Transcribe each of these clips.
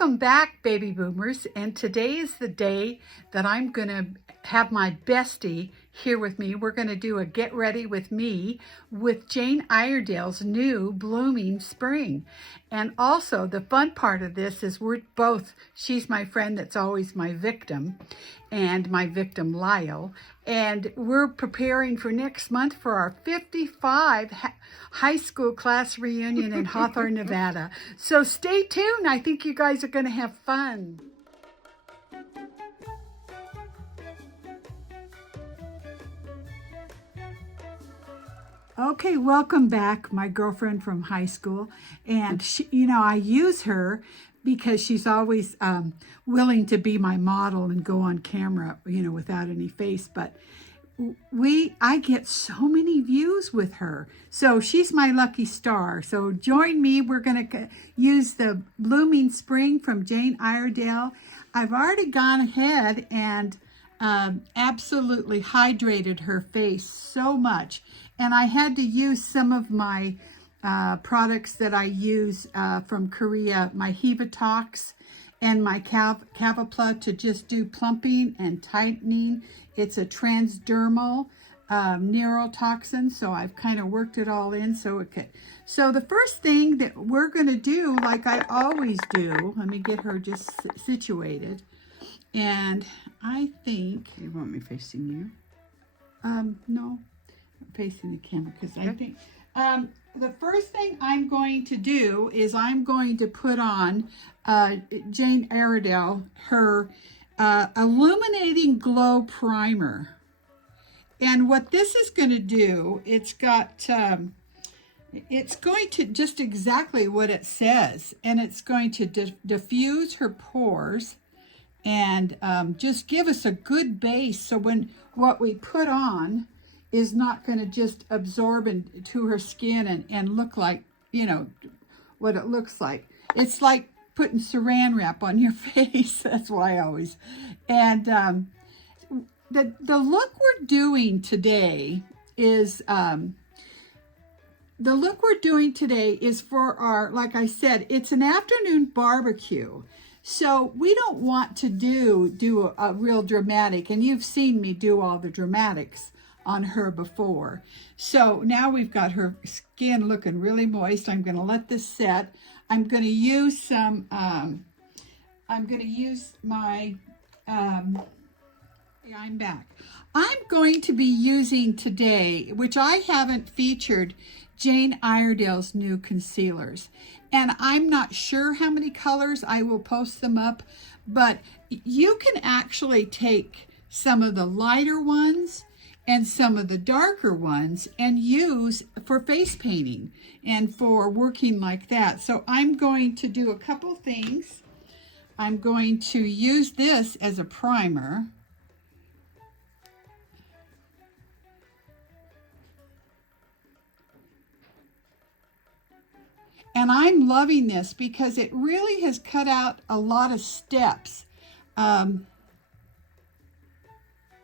Welcome back, baby boomers, and today is the day that I'm going to have my bestie here with me. We're going to do a get ready with me with Jane Iredale's new blooming spring. And also the fun part of this is she's my friend that's always my victim, and my victim Lyle, and we're preparing for next month for our 55 high school class reunion in Hawthorne, Nevada. So stay tuned. I think you guys are going to have fun. Okay, welcome back, my girlfriend from high school. And she, I use her because she's always willing to be my model and go on camera, without any face. But I get so many views with her. So she's my lucky star. So join me. We're going to use the Blooming Spring from Jane Iredale. I've already gone ahead and absolutely hydrated her face so much. And I had to use some of my products that I use from Korea, my Hevatox and my Cavapla, to just do plumping and tightening. It's a transdermal neurotoxin, so I've kind of worked it all in so it could. So the first thing that we're going to do, like I always do, let me get her just situated. And I think... You want me facing you? No, facing the camera, because I think... the first thing I'm going to do is I'm going to put on Jane Iredale, her Illuminating Glow Primer. And what this is going to do, it's going to just exactly what it says. And it's going to diffuse her pores and just give us a good base. So when what we put on is not going to just absorb into her skin and look like, what it looks like. It's like putting saran wrap on your face. That's why I always. And the look we're doing today is, for our, like I said, it's an afternoon barbecue. So we don't want to do a real dramatic, and you've seen me do all the dramatics on her before. So now we've got her skin looking really moist. I'm going to let this set. I'm going to use some, I'm back. I'm going to be using today, which I haven't featured, Jane Iredale's new concealers. And I'm not sure how many colors. I will post them up, but you can actually take some of the lighter ones and some of the darker ones and use for face painting and for working like that. So I'm going to do a couple things. I'm going to use this as a primer. And I'm loving this because it really has cut out a lot of steps. All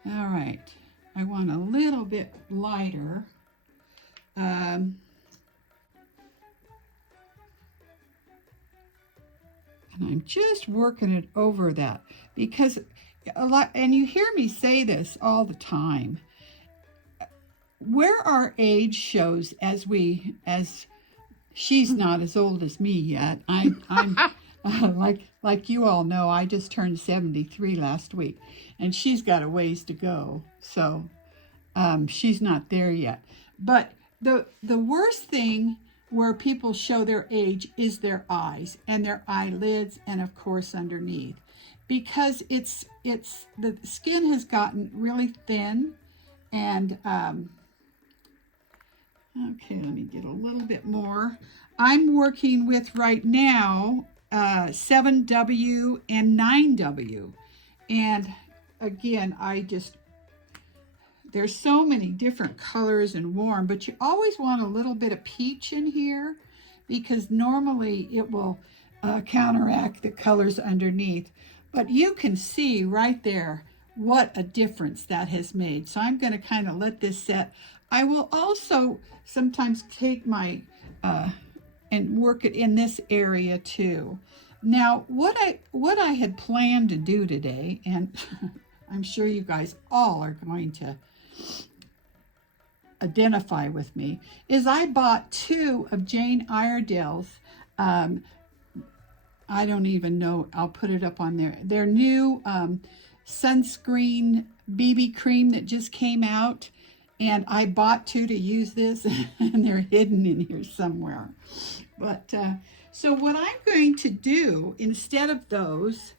right. I want a little bit lighter. And I'm just working it over that because a lot, and you hear me say this all the time, where our age shows as she's not as old as me yet. I'm like you all know, I just turned 73 last week, and she's got a ways to go. So she's not there yet. But the worst thing where people show their age is their eyes and their eyelids, and of course underneath, because the skin has gotten really thin. And okay, let me get a little bit more. I'm working with right now 7W and 9W. And again, there's so many different colors and warm, but you always want a little bit of peach in here because normally it will counteract the colors underneath. But you can see right there what a difference that has made. So I'm going to kind of let this set. I will also sometimes take my and work it in this area too. Now, what I had planned to do today, and I'm sure you guys all are going to identify with me, is I bought 2 of Jane Iredale's, I don't even know, I'll put it up on there, their new sunscreen BB cream that just came out, and I bought 2 to use this, and they're hidden in here somewhere. But so what I'm going to do instead of those,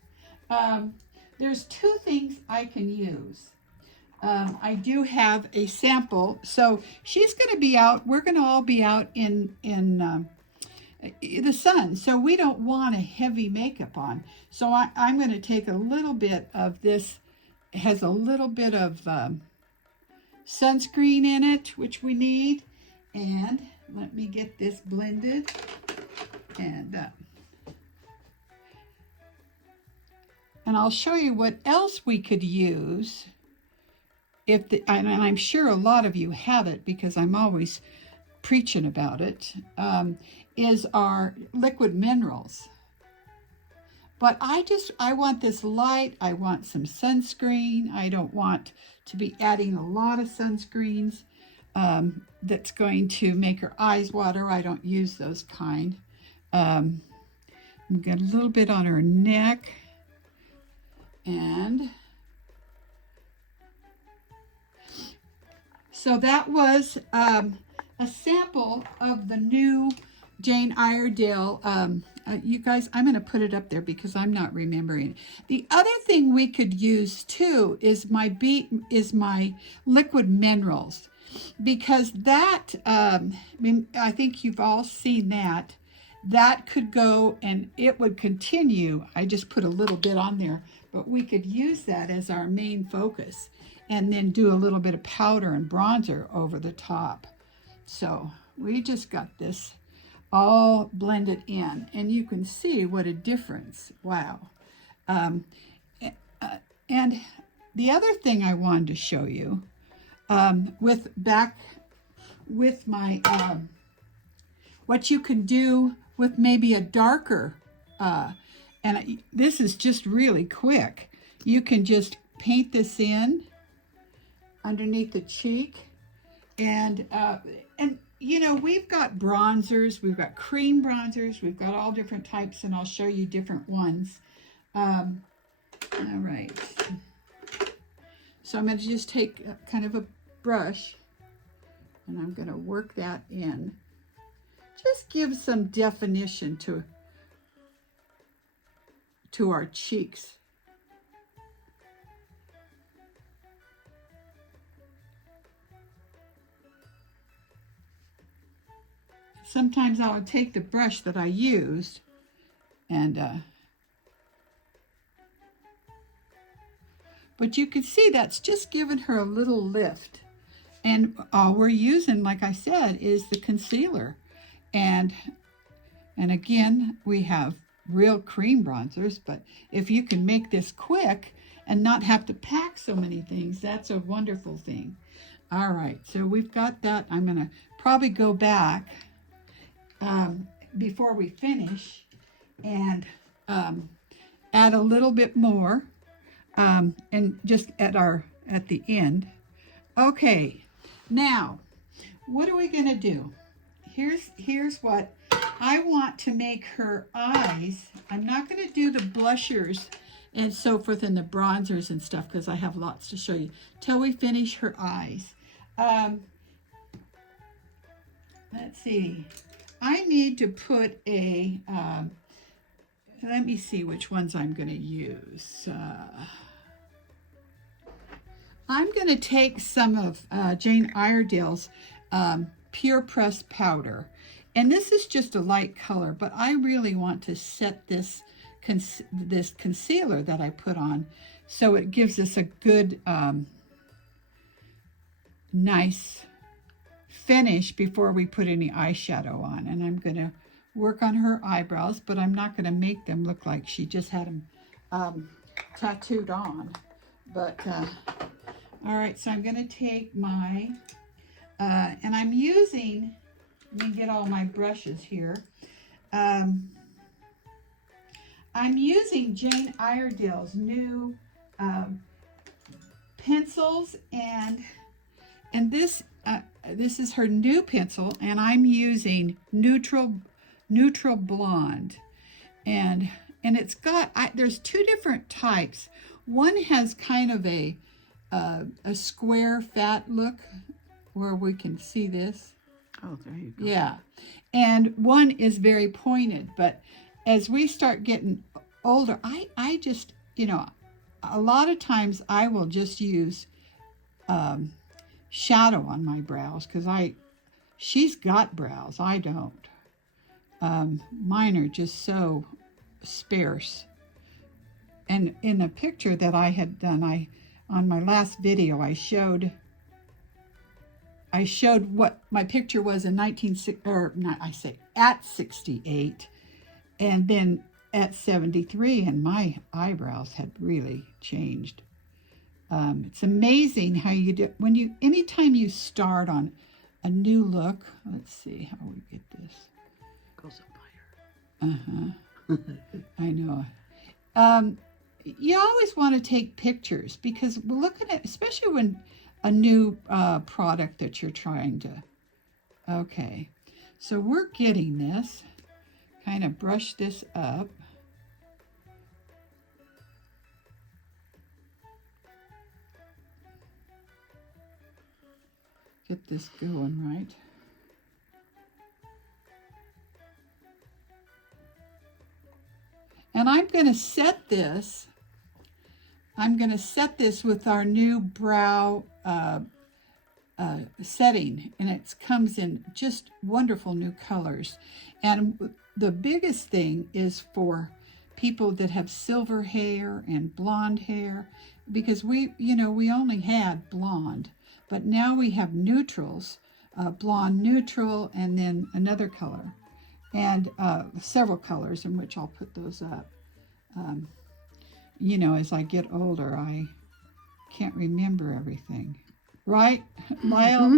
there's 2 things I can use. I do have a sample, so she's going to be out, we're going to all be out in the sun, so we don't want a heavy makeup on. So I'm going to take a little bit of this. It has a little bit of sunscreen in it, which we need. And let me get this blended. And I'll show you what else we could use. And I'm sure a lot of you have it because I'm always preaching about it, is our liquid minerals. But I want this light. I want some sunscreen. I don't want to be adding a lot of sunscreens that's going to make her eyes water. I don't use those kind. Got a little bit on her neck. And so that was a sample of the new Jane Iredale. You guys, I'm going to put it up there because I'm not remembering. The other thing we could use too is my liquid minerals, because that, I think you've all seen that. That could go and it would continue. I just put a little bit on there, but we could use that as our main focus and then do a little bit of powder and bronzer over the top. So we just got this all blended in, and you can see what a difference. Wow. And the other thing I wanted to show you, with my what you can do with maybe a darker, this is just really quick. You can just paint this in underneath the cheek, and you know, we've got bronzers, we've got cream bronzers, we've got all different types, and I'll show you different ones. All right. So I'm going to just take kind of a brush, and I'm going to work that in. Just give some definition to our cheeks. Sometimes I would take the brush that I used and but you can see that's just giving her a little lift. And all we're using, like I said, is the concealer. And again, we have real cream bronzers, but if you can make this quick and not have to pack so many things, that's a wonderful thing. All right, so we've got that. I'm going to probably go back before we finish and add a little bit more and just at the end. Okay, now what are we going to do? Here's what I want to make her eyes. I'm not going to do the blushers and so forth and the bronzers and stuff because I have lots to show you till we finish her eyes. Let's see. I need to put a, let me see which ones I'm going to use. I'm going to take some of Jane Iredale's Pure Press Powder. And this is just a light color, but I really want to set this concealer that I put on so it gives us a good, nice finish before we put any eyeshadow on. And I'm going to work on her eyebrows, but I'm not going to make them look like she just had them tattooed on. But all right, so I'm going to take my and I'm using, let me get all my brushes here. I'm using Jane Iredale's new pencils, and this this is her new pencil, and I'm using neutral blonde, and it's got there's two different types. One has kind of a square fat look where we can see this. Oh, there you go. Yeah, and one is very pointed, but as we start getting older, I just, you know, a lot of times I will just use shadow on my brows because she's got brows, I don't. Mine are just so sparse. And in a picture that I had done, on my last video, I showed what my picture was in at 68, and then at 73, and my eyebrows had really changed. It's amazing how you do anytime you start on a new look. Let's see how we get this. Goes up higher. I know. You always want to take pictures because we're looking at, especially when a new product that you're trying to. Okay, so we're getting this. Kind of brush this up. Get this going right. And I'm going to set this. I'm going to set this with our new brow setting, and it comes in just wonderful new colors. And the biggest thing is for people that have silver hair and blonde hair, because we only had blonde, but now we have neutrals, blonde neutral, and then another color, and several colors, in which I'll put those up. As I get older, I can't remember everything. Right, Lyle?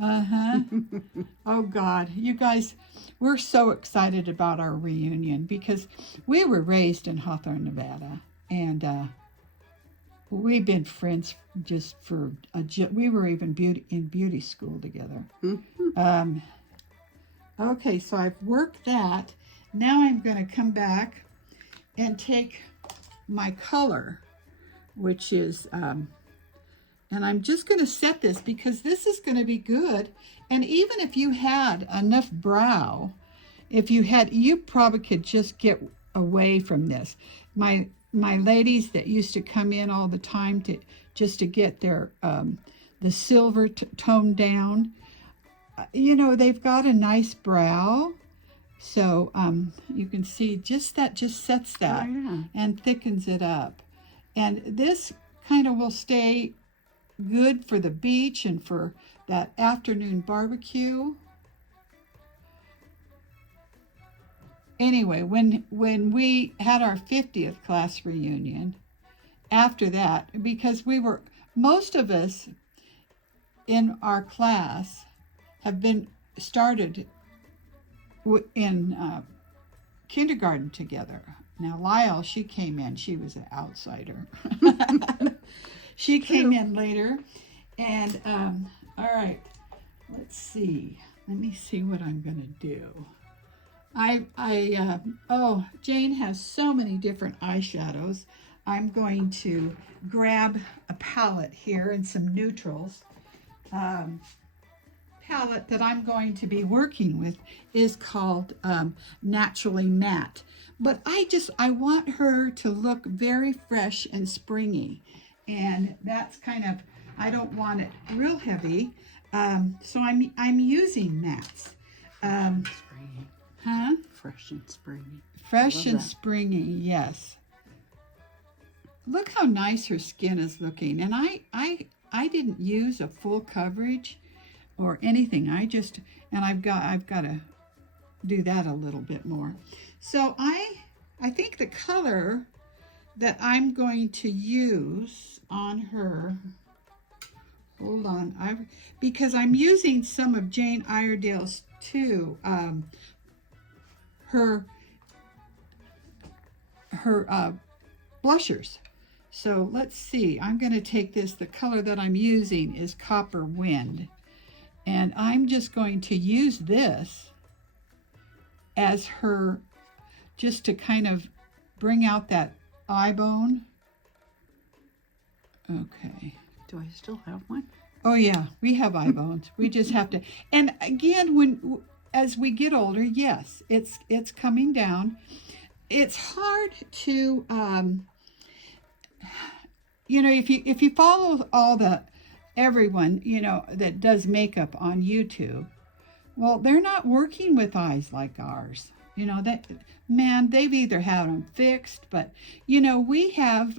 Mm-hmm. Oh, God. You guys, we're so excited about our reunion because we were raised in Hawthorne, Nevada. And we've been friends just for we were even in beauty school together. Mm-hmm. Okay, so I've worked that. Now I'm going to come back and take my color, which is... and I'm just going to set this because this is going to be good. And even if you had enough brow, you probably could just get away from this. My ladies that used to come in all the time to get their the silver tone down, they've got a nice brow. So you can see that just sets that and thickens it up. And this kind of will stay good for the beach and for that afternoon barbecue. Anyway, when we had our 50th class reunion, after that, because most of us in our class have been started in kindergarten together. Now, Lyle, she came in. She was an outsider. She came in later. And, all right, let's see. Let me see what I'm going to do. Jane has so many different eyeshadows. I'm going to grab a palette here and some neutrals. Palette that I'm going to be working with is called Naturally Matte. But I want her to look very fresh and springy. And that's kind of, I don't want it real heavy. So I'm using mattes. Springy. Huh? Fresh and springy. Fresh and springy, yes. Look how nice her skin is looking. And I didn't use a full coverage or anything. I've got to do that a little bit more. So I think the color that I'm going to use on her, hold on, because I'm using some of Jane Iredale's too, her blushers. So let's see. I'm going to take this. The color that I'm using is Copper Wind. And I'm just going to use this as her, just to kind of bring out that eye bone. Okay. Do I still have one? Oh yeah, we have eye bones. We just have to. And again, as we get older, yes, it's coming down. It's hard to, if you follow everyone, that does makeup on YouTube, well, they're not working with eyes like ours. They've either had them fixed, but we have.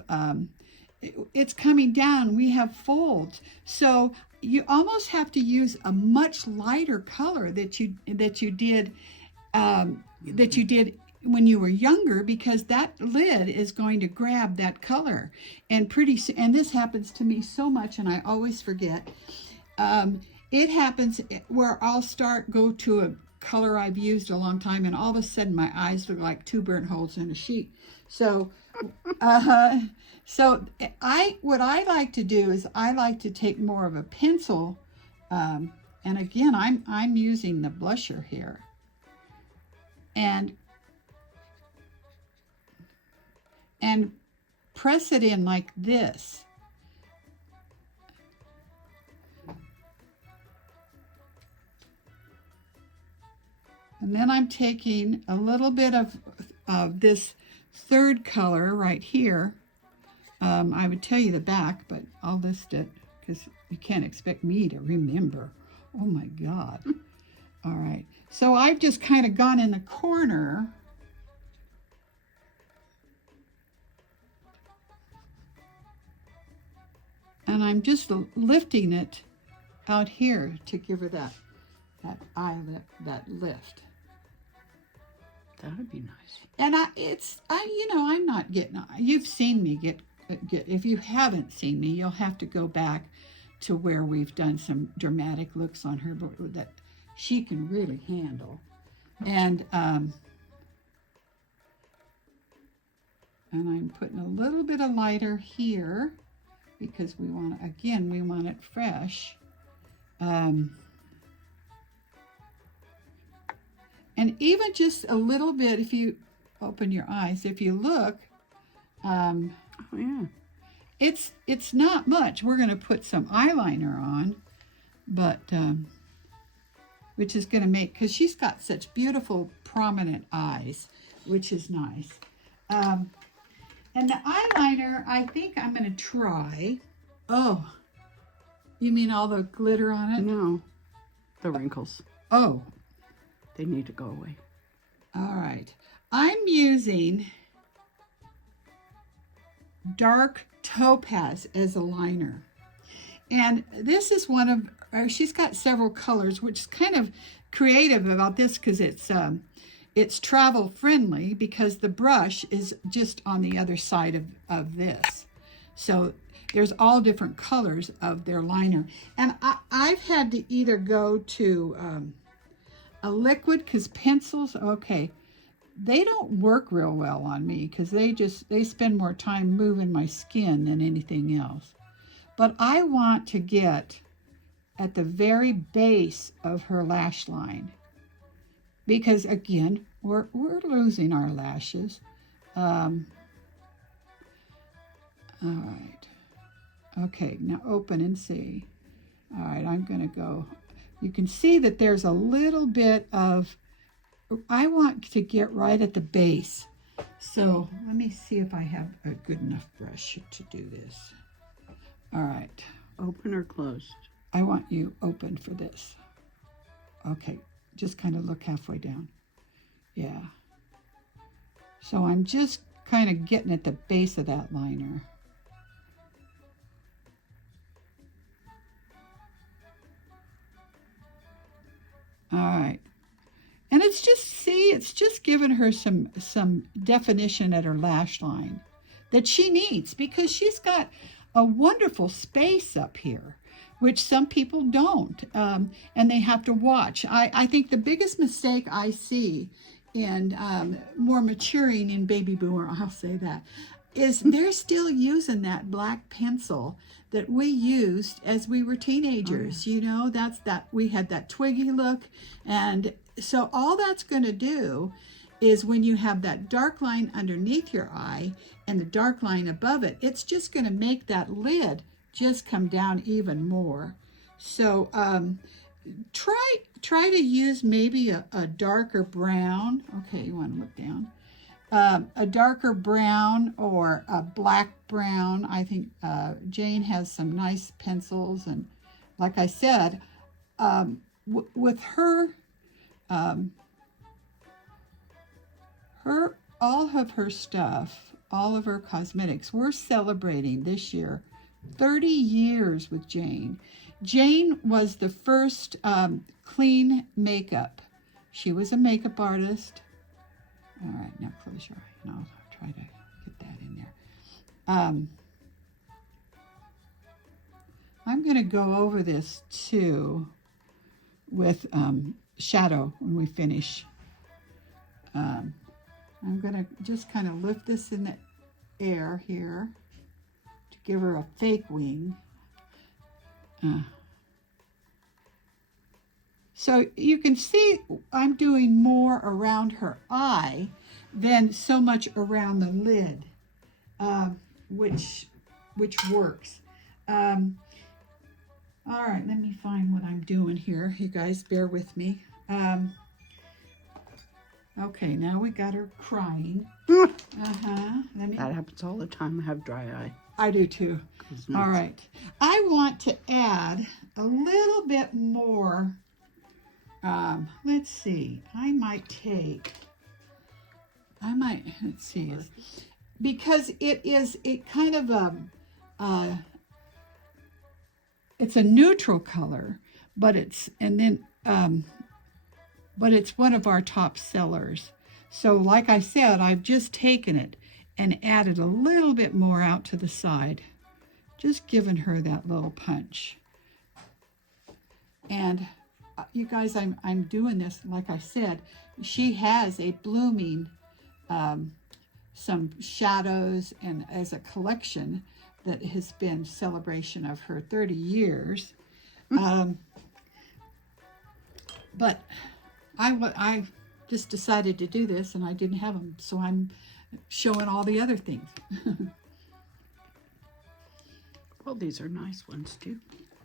It's coming down. We have folds, so you almost have to use a much lighter color that you did when you were younger, because that lid is going to grab that color, and and this happens to me so much, and I always forget. It happens where I'll go to a color I've used a long time, and all of a sudden my eyes look like two burnt holes in a sheet. So. So what I like to do is I like to take more of a pencil, and again I'm using the blusher here, and press it in like this. And then I'm taking a little bit of this third color right here. I would tell you the back, but I'll list it because you can't expect me to remember. Oh my God. All right. So I've just kind of gone in the corner. And I'm just lifting it out here to give her that lift. That would be nice. And I'm not getting, you've seen me get, if you haven't seen me, you'll have to go back to where we've done some dramatic looks on her, but that she can really handle. And I'm putting a little bit of lighter here because we want it fresh. And even just a little bit, if you open your eyes, if you look, oh yeah, it's not much. We're going to put some eyeliner on, but which is going to make, because she's got such beautiful prominent eyes, which is nice. And the eyeliner, I think I'm going to try. Oh, you mean all the glitter on it? No, the wrinkles. Oh. They need to go away. All right. I'm using dark topaz as a liner. And this is one of, she's got several colors, which is kind of creative about this because it's travel friendly because the brush is just on the other side of this. So there's all different colors of their liner. And I've had to either go to a liquid, because pencils, okay, they don't work real well on me because they spend more time moving my skin than anything else. But I want to get at the very base of her lash line because again, we're losing our lashes. All right. Okay, now open and see. All right, I'm gonna go. You can see that there's a little bit of, I want to get right at the base. So let me see if I have a good enough brush to do this. All right. Open or closed? I want you open for this. Okay, just kind of look halfway down. Yeah. So I'm just kind of getting at the base of that liner. All right. And it's just giving her some definition at her lash line that she needs because she's got a wonderful space up here, which some people don't, and they have to watch. I think the biggest mistake I see more maturing in baby boomer, I'll say that, is they're still using that black pencil that we used as we were teenagers. You know, that we had that twiggy look. And so all that's going to do is when you have that dark line underneath your eye and the dark line above it, it's just going to make that lid just come down even more. So try to use maybe a darker brown. Okay, you want to look down. A darker brown or a black brown. I think Jane has some nice pencils, and like I said, with her all of her stuff, all of her cosmetics, we're celebrating this year 30 years with Jane. Jane was the first clean makeup. She was a makeup artist. All right, now close your eye, and I'll try to get that in there. I'm going to go over this too with shadow when we finish. I'm going to just kind of lift this in the air here to give her a fake wing. So you can see I'm doing more around her eye than so much around the lid, which works. All right, let me find what I'm doing here. You guys bear with me. Okay, now we got her crying. That happens all the time. I have dry eye. I do too. All right. I want to add a little bit more. Let's see. Let's see. Because it kind of it's a neutral color, but it's one of our top sellers. So like I said, I've just taken it and added a little bit more out to the side, just giving her that little punch. And you guys, I'm doing this, like I said, she has a blooming, some shadows, and as a collection that has been celebration of her 30 years. But I just decided to do this, and I didn't have them, so I'm showing all the other things. Well, these are nice ones too.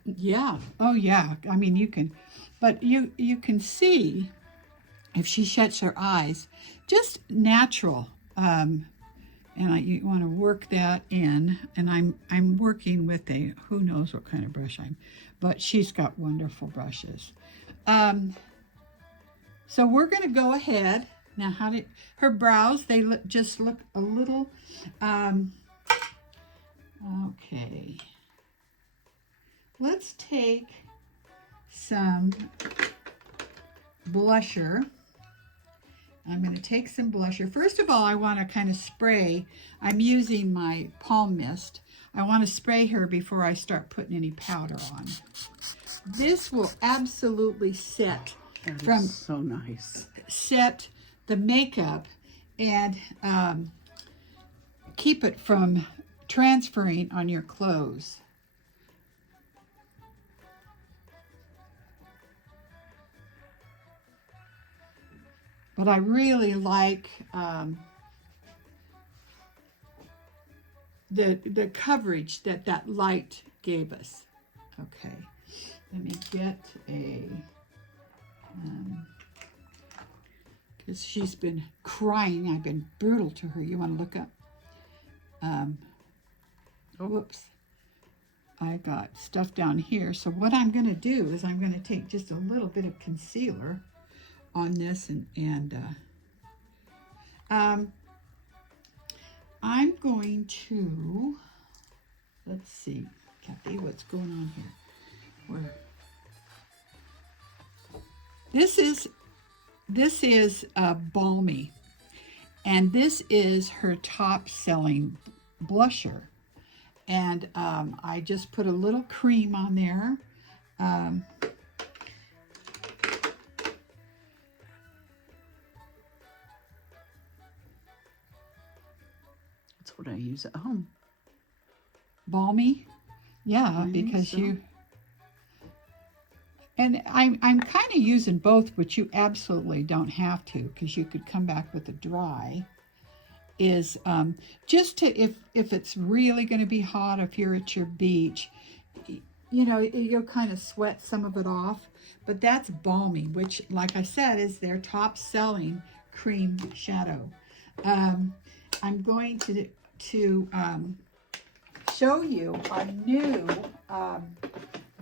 Yeah. Oh, yeah. I mean, you can can see if she shuts her eyes, just natural. And you want to work that in. And I'm working with who knows what kind of brush but she's got wonderful brushes. So we're going to go ahead now. Her brows? They just look a little. Okay. Let's take some blusher. I'm going to take some blusher. First of all, I want to kind of spray. I'm using my Pommist. I want to spray her before I start putting any powder on. This will absolutely set so nice. Set the makeup and keep it from transferring on your clothes. But I really like the coverage that light gave us. Okay, let me get because she's been crying. I've been brutal to her. You want to look up? Whoops. I got stuff down here. So what I'm going to do is I'm going to take just a little bit of concealer on this and I'm going to, let's see, Kathy, what's going on here? This is Balmy, and this is her top selling blusher, and I just put a little cream on there. what I use at home. Balmy? Yeah, because you... And I'm kind of using both, but you absolutely don't have to, because you could come back with a dry. Is just to, if it's really going to be hot, if you're at your beach, you know, you'll kind of sweat some of it off. But that's balmy, which, like I said, is their top selling cream shadow. I'm going to show you our new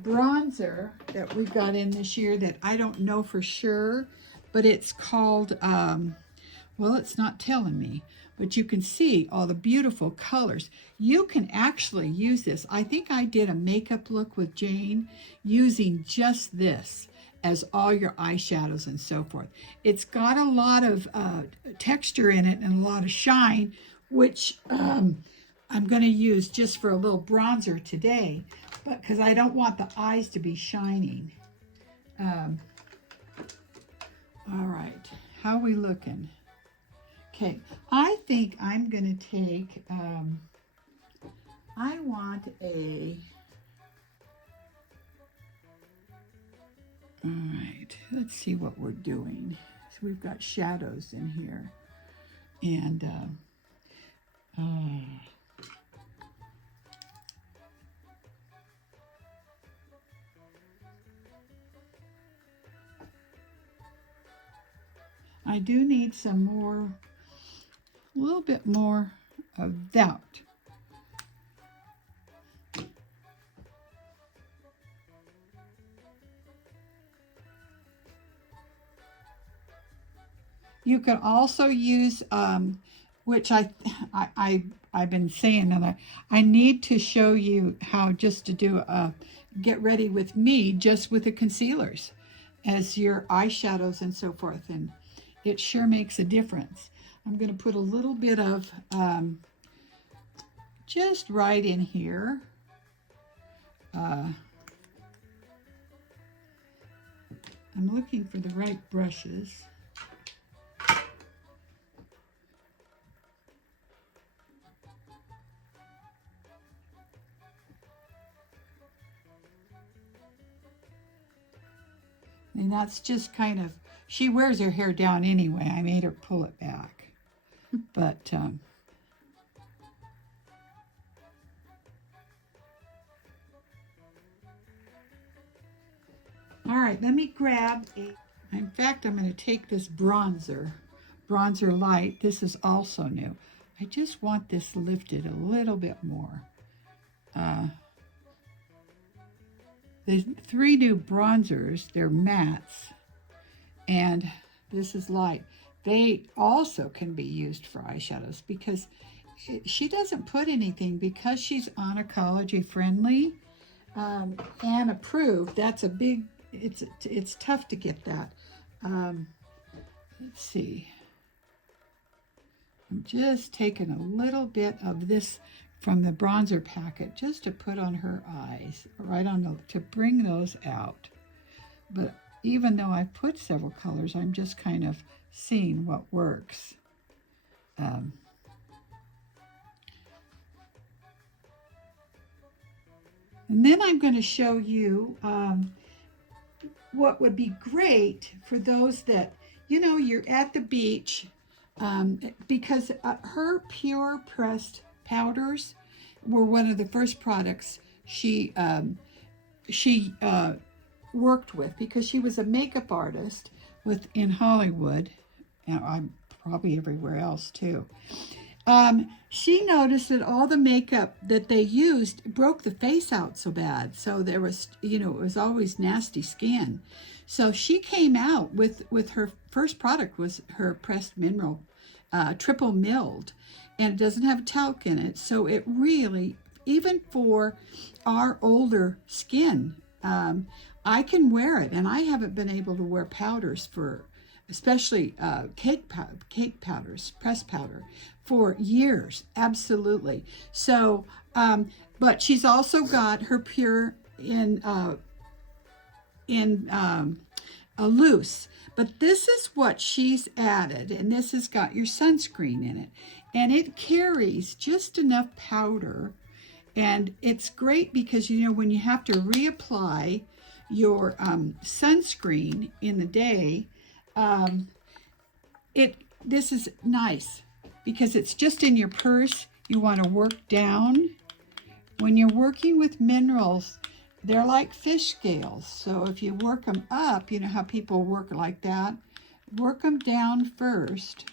bronzer that we've got in this year that I don't know for sure, but it's called, well, it's not telling me, but you can see all the beautiful colors. You can actually use this. I think I did a makeup look with Jane using just this as all your eyeshadows and so forth. It's got a lot of texture in it and a lot of shine, which I'm going to use just for a little bronzer today, but because I don't want the eyes to be shining. All right, how are we looking? Okay, I think I'm going to take, I want a, all right, let's see what we're doing. So we've got shadows in here. And, I do need some more, a little bit more of that. You can also use, which I've been saying, and I need to show you how just to do a get ready with me just with the concealers as your eyeshadows and so forth, and it sure makes a difference. I'm going to put a little bit of just right in here. I'm looking for the right brushes. And that's just kind of, she wears her hair down anyway. I made her pull it back. But, all right, let me grab in fact, I'm going to take this bronzer light. This is also new. I just want this lifted a little bit more. The 3 new bronzers, they're mattes, and this is light. They also can be used for eyeshadows because she doesn't put anything, because she's oncology friendly and approved. That's a big, it's tough to get that. Let's see. I'm just taking a little bit of this from the bronzer packet just to put on her eyes, right on the, to bring those out. But even though I've put several colors, I'm just kind of seeing what works. And then I'm going to show you what would be great for those that, you know, you're at the beach, because her pure pressed powders were one of the first products she worked with, because she was a makeup artist in Hollywood, and I'm probably everywhere else too. She noticed that all the makeup that they used broke the face out so bad. So there was, you know, it was always nasty skin. So she came out with her first product was her pressed mineral, triple milled, and it doesn't have talc in it. So it really, even for our older skin, I can wear it, and I haven't been able to wear powders for, especially cake powders, pressed powder, for years. Absolutely. So, but she's also got her pure in a loose. But this is what she's added, and this has got your sunscreen in it. and it carries just enough powder. And it's great because, you know, when you have to reapply your sunscreen in the day, this is nice because it's just in your purse. You want to work down. When you're working with minerals, they're like fish scales. So if you work them up, you know how people work like that, work them down first.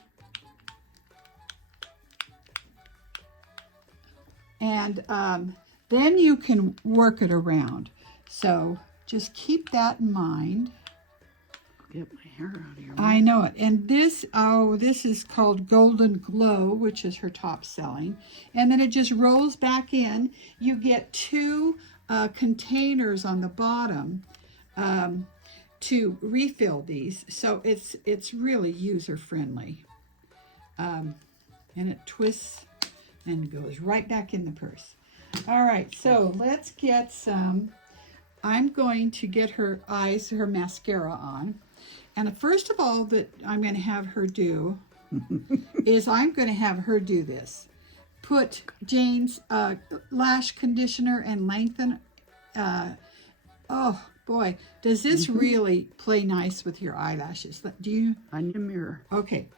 And then you can work it around. So just keep that in mind. Get my hair out of here. I know it. And this is called Golden Glow, which is her top selling. And then it just rolls back in. You get 2 containers on the bottom to refill these. So it's really user friendly. And it twists and goes right back in the purse. All right, so let's get some. I'm going to get her eyes, her mascara on. And first of all that I'm going to have her do is I'm going to have her do this. Put Jane's lash conditioner and lengthen. Oh boy, does this really play nice with your eyelashes? Do you? I need a mirror. Okay.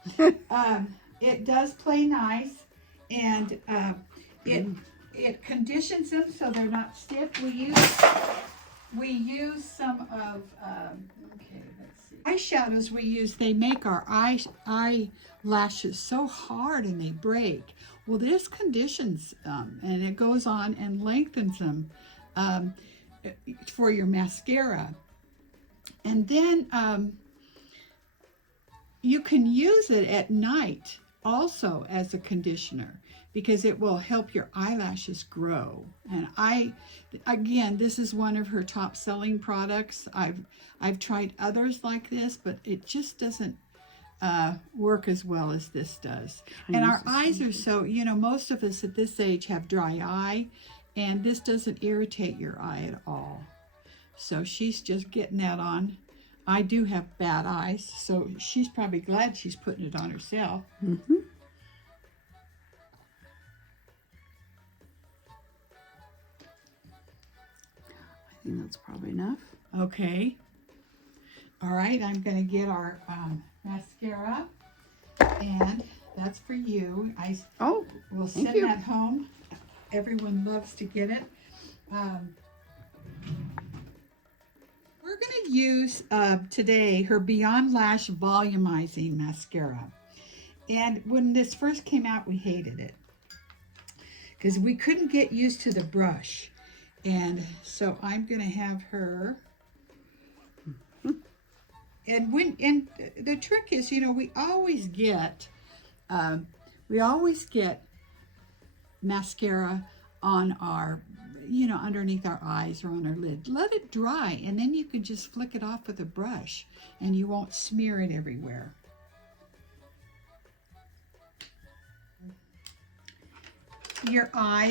It does play nice, and it conditions them so they're not stiff. We use some of okay, let's see. Eyeshadows we use, they make our eyelashes so hard and they break. Well, this conditions them, and it goes on and lengthens them for your mascara. And then you can use it at night also as a conditioner because it will help your eyelashes grow. And again, this is one of her top selling products. I've tried others like this, but it just doesn't work as well as this does. And our eyes are so, you know, most of us at this age have dry eye, and this doesn't irritate your eye at all. So she's just getting that on. I do have bad eyes, so she's probably glad she's putting it on herself. Mm-hmm. I think that's probably enough. Okay. All right, I'm going to get our mascara, and that's for you. We'll send that home. Everyone loves to get it. We're going to use today her Beyond Lash Volumizing mascara. And when this first came out, we hated it because we couldn't get used to the brush. And so I'm going to have her. And the trick is, you know, we always get mascara on our, you know, underneath our eyes or on our lid. Let it dry, and then you can just flick it off with a brush, and you won't smear it everywhere. Your eye,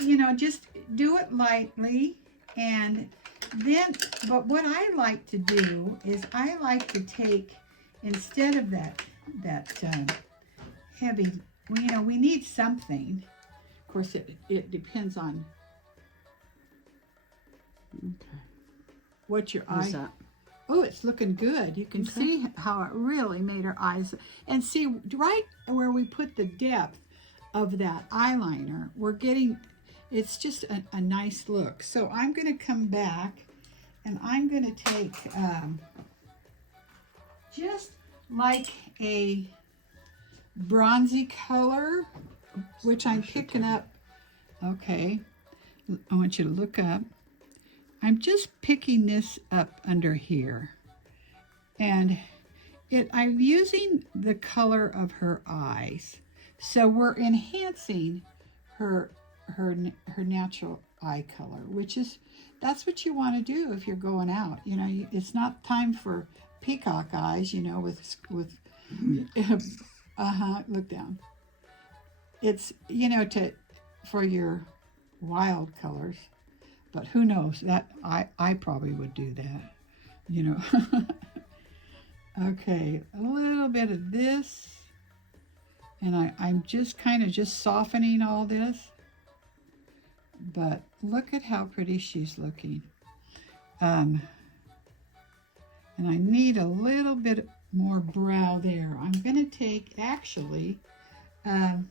you know, just do it lightly, and then, but what I like to do is I like to take, instead of that heavy, you know, we need something. Of course, it depends on what your eye. That? Oh, it's looking good. You can see how it really made her eyes. And see, right where we put the depth of that eyeliner, we're getting, it's just a nice look. So I'm going to come back, and I'm going to take just like a bronzy color, which I'm picking up. Okay, I want you to look up. I'm just picking this up under here, and I'm using the color of her eyes, so we're enhancing her natural eye color, which is, that's what you want to do if you're going out. You know, it's not time for peacock eyes, you know, with look down. It's, you know, for your wild colors, but who knows, that I probably would do that, you know. Okay, a little bit of this, And I'm just kind of just softening all this. But look at how pretty she's looking. And I need a little bit more brow there. I'm going to take, actually, I'm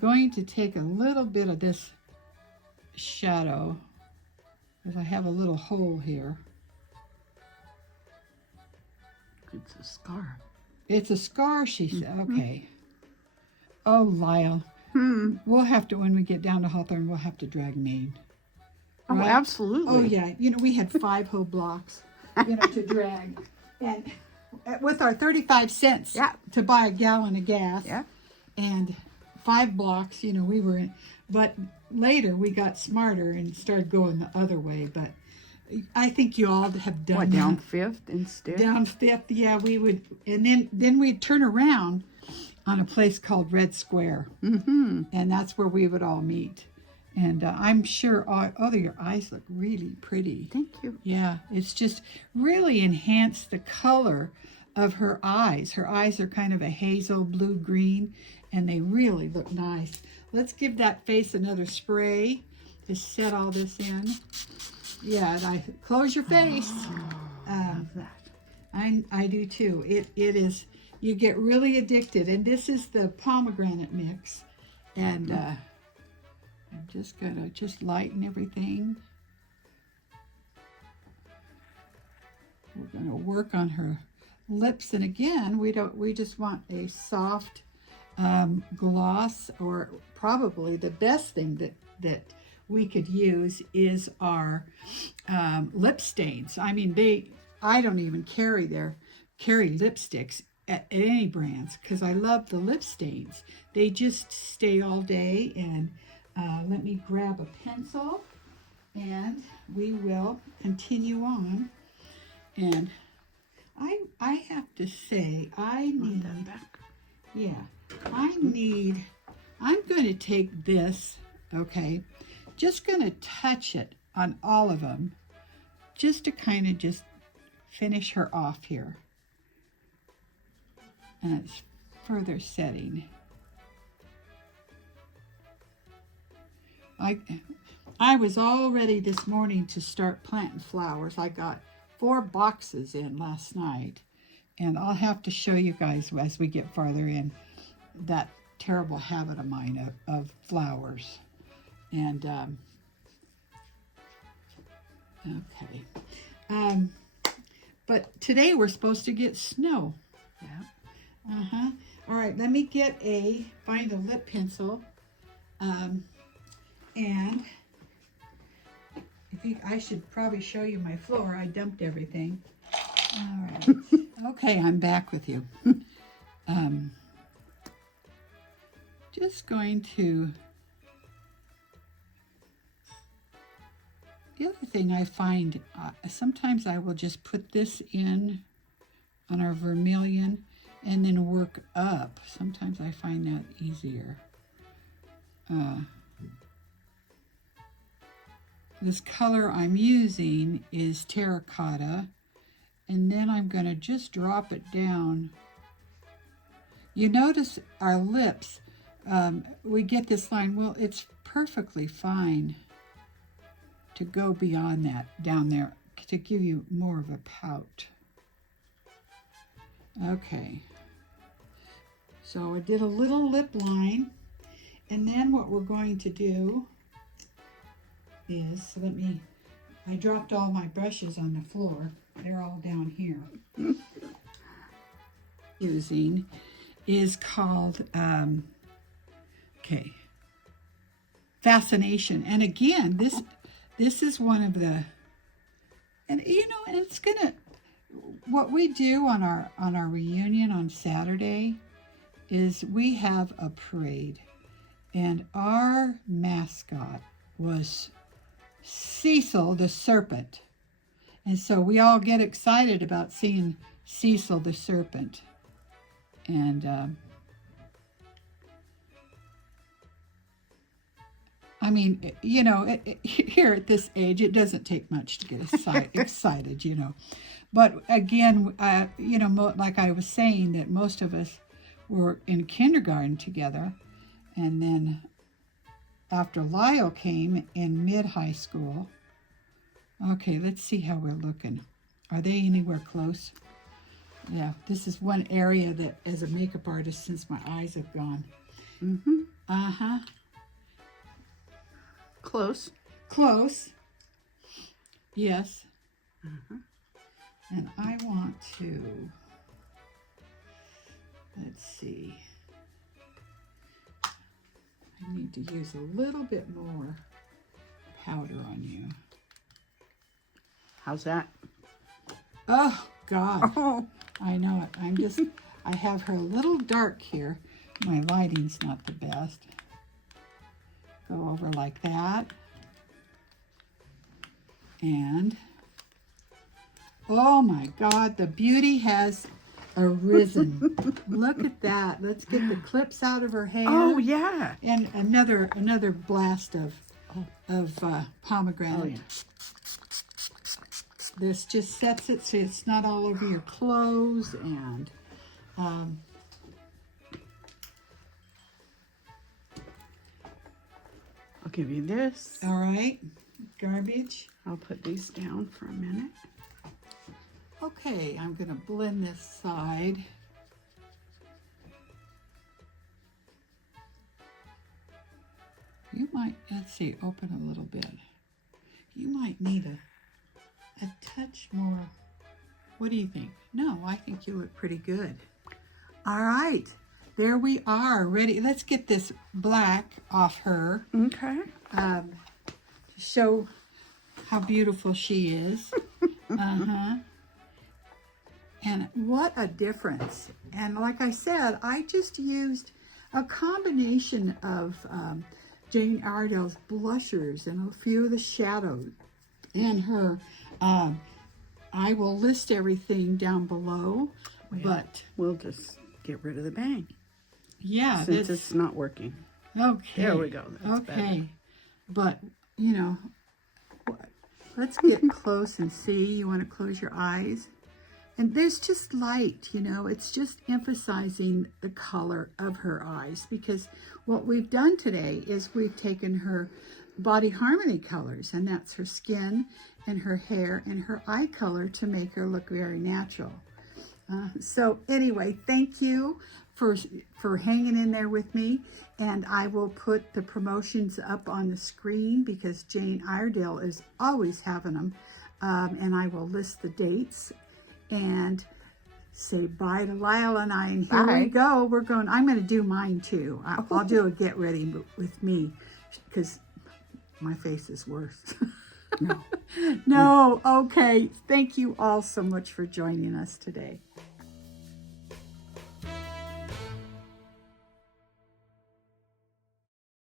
going to take a little bit of this shadow, because I have a little hole here. It's a scar. It's a scar, she said. Okay. Oh, Lyle. We'll have to, when we get down to Hawthorne, we'll have to drag Maine. Oh, right? absolutely. Oh, yeah. You know, we had 5 whole blocks, you know, to drag. And with our 35 cents to buy a gallon of gas and 5 blocks, you know, we were in. But later we got smarter and started going the other way. But I think you all have done what, that. down 5th instead? Down 5th, yeah, we would. And then we'd turn around on a place called Red Square. And that's where we would all meet. And I'm sure, your eyes look really pretty. Thank you. Yeah, it's just really enhanced the color of her eyes. Her eyes are kind of a hazel blue-green, and they really look nice. Let's give that face another spray to set all this in. Yeah, and close your face. I love that. I do too. It is, you get really addicted. And this is the pomegranate mix. And I'm just gonna lighten everything. We're gonna work on her lips, and again, we just want a soft gloss, or probably the best thing that we could use is our lip stains. I mean, I don't even carry lipsticks at any brands, because I love the lip stains. They just stay all day. And let me grab a pencil, and we will continue on. And I have to say, I need that back. Yeah, I'm going to take this, okay, just going to touch it on all of them, just to kind of just finish her off here. And it's further setting. I was all ready this morning to start planting flowers. I got 4 boxes in last night, and I'll have to show you guys as we get farther in that terrible habit of mine of flowers. And okay, but today we're supposed to get snow. Yeah. All right, let me find a lip pencil. And I should probably show you my floor. I dumped everything. All right. Okay, I'm back with you. Just going to... The other thing I find, sometimes I will just put this in on our vermilion and then work up. Sometimes I find that easier. This color I'm using is terracotta, and then I'm going to just drop it down. You notice our lips, we get this line. Well, it's perfectly fine to go beyond that down there to give you more of a pout. Okay, so I did a little lip line, and then what we're going to do is, I dropped all my brushes on the floor. They're all down here. Using is called, Fascination. And again, this is one of the, and you know, it's gonna, what we do on our reunion on Saturday is we have a parade, and our mascot was Cecil the serpent. And so we all get excited about seeing Cecil the serpent. And I mean, you know, here at this age, it doesn't take much to get excited, you know. But again, you know, like I was saying, that most of us were in kindergarten together. And then after Lyle came in mid-high school. Okay, let's see how we're looking. Are they anywhere close? Yeah, this is one area that as a makeup artist, since my eyes have gone. Mm-hmm. Uh-huh. Close. Close. Yes. And I want to, let's see. I need to use a little bit more powder on you. How's that? Oh, God. Oh. I know it. I have her a little dark here. My lighting's not the best. Go over like that. And, oh my God, the beauty has arisen. Look at that. Let's get the clips out of her hair. Oh, yeah. And another blast of pomegranate. Oh, yeah. This just sets it so it's not all over your clothes. And I'll give you this. all right, garbage. I'll put these down for a minute. Okay, I'm gonna blend this side. You might, let's see, open a little bit. You might need a touch more. What do you think? No, I think you look pretty good. All right, there we are, ready. Let's get this black off her. Okay. To show how beautiful she is. And what a difference. And like I said, I just used a combination of Jane Iredale's blushers and a few of the shadows and her. I will list everything down below, but we'll just get rid of the bang. Yeah, since it's not working. Okay. There we go. That's okay. better. But, you know, let's get close and see. You want to close your eyes. And there's just light, you know. It's just emphasizing the color of her eyes. Because what we've done today is we've taken her body harmony colors. And that's her skin and her hair and her eye color to make her look very natural. So anyway, thank you for hanging in there with me, and I will put the promotions up on the screen because Jane Iredale is always having them, and I will list the dates and say bye to Lyle and I, and here we go. I'm going to do mine too. I'll do a get ready with me because my face is worse. No. Okay. Thank you all so much for joining us today.